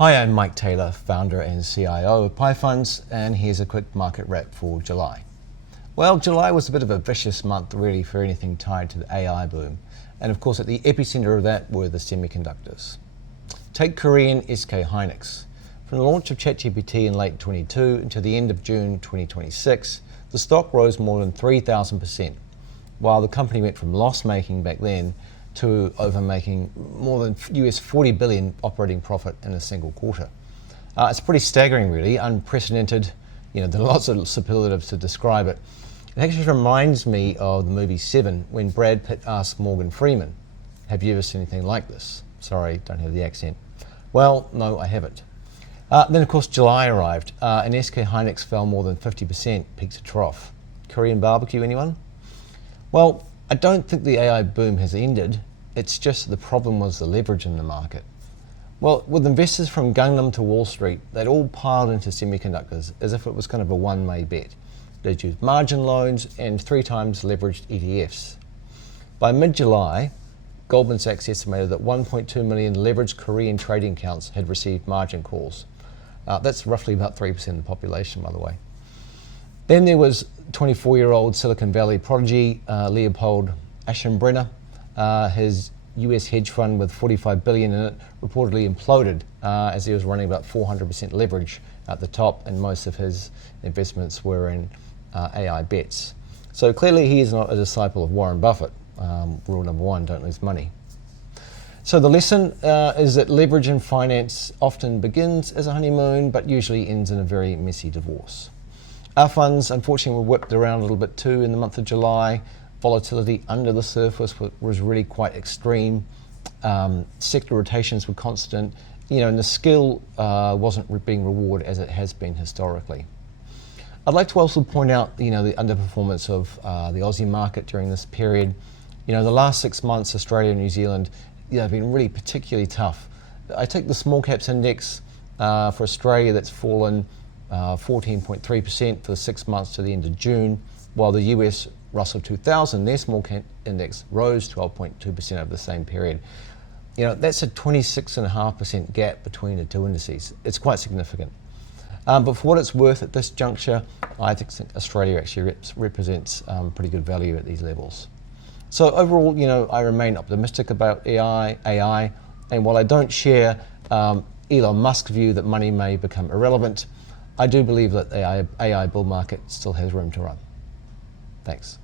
Hi, I'm Mike Taylor, founder and CIO of Pi Funds, and here's a quick market wrap for July. Well, July was a bit of a vicious month really for anything tied to the AI boom. And of course at the epicenter of that were the semiconductors. Take Korean SK Hynix. From the launch of ChatGPT in late 22 until the end of June 2026, the stock rose more than 3,000%, while the company went from loss-making back then to over making more than US 40 billion operating profit in a single quarter. It's pretty staggering really, unprecedented. There are lots of superlatives to describe it. It actually reminds me of the movie Seven, when Brad Pitt asked Morgan Freeman, "Have you ever seen anything like this?" Sorry, don't have the accent. Well, no, I haven't. Then of course July arrived, and SK Hynix fell more than 50%, peak to trough. Korean barbecue, anyone? Well, I don't think the AI boom has ended. It's just the problem was the leverage in the market. Well, with investors from Gangnam to Wall Street, they'd all piled into semiconductors as if it was kind of a one-way bet. They'd used margin loans and 3 times leveraged ETFs. By mid-July, Goldman Sachs estimated that 1.2 million leveraged Korean trading accounts had received margin calls. That's roughly about 3% of the population, by the way. Then there was 24-year-old Silicon Valley prodigy Leopold Aschenbrenner. His US hedge fund with 45 billion in it reportedly imploded as he was running about 400% leverage at the top, and most of his investments were in AI bets. So clearly he is not a disciple of Warren Buffett. Rule number 1, don't lose money. So the lesson is that leverage in finance often begins as a honeymoon, but usually ends in a very messy divorce. Our funds, unfortunately, were whipped around a little bit too in the month of July. Volatility under the surface was really quite extreme. Sector rotations were constant, and the skill wasn't being rewarded as it has been historically. I'd like to also point out, the underperformance of the Aussie market during this period. The last 6 months, Australia and New Zealand, have been really particularly tough. I take the small caps index for Australia, that's fallen 14.3% for the 6 months to the end of June, while the US Russell 2000, their small cap index, rose 12.2% over the same period. That's a 26.5% gap between the two indices. It's quite significant. But for what it's worth at this juncture, I think Australia actually represents pretty good value at these levels. So overall, I remain optimistic about AI, and while I don't share Elon Musk's view that money may become irrelevant, I do believe that the AI bull market still has room to run. Thanks.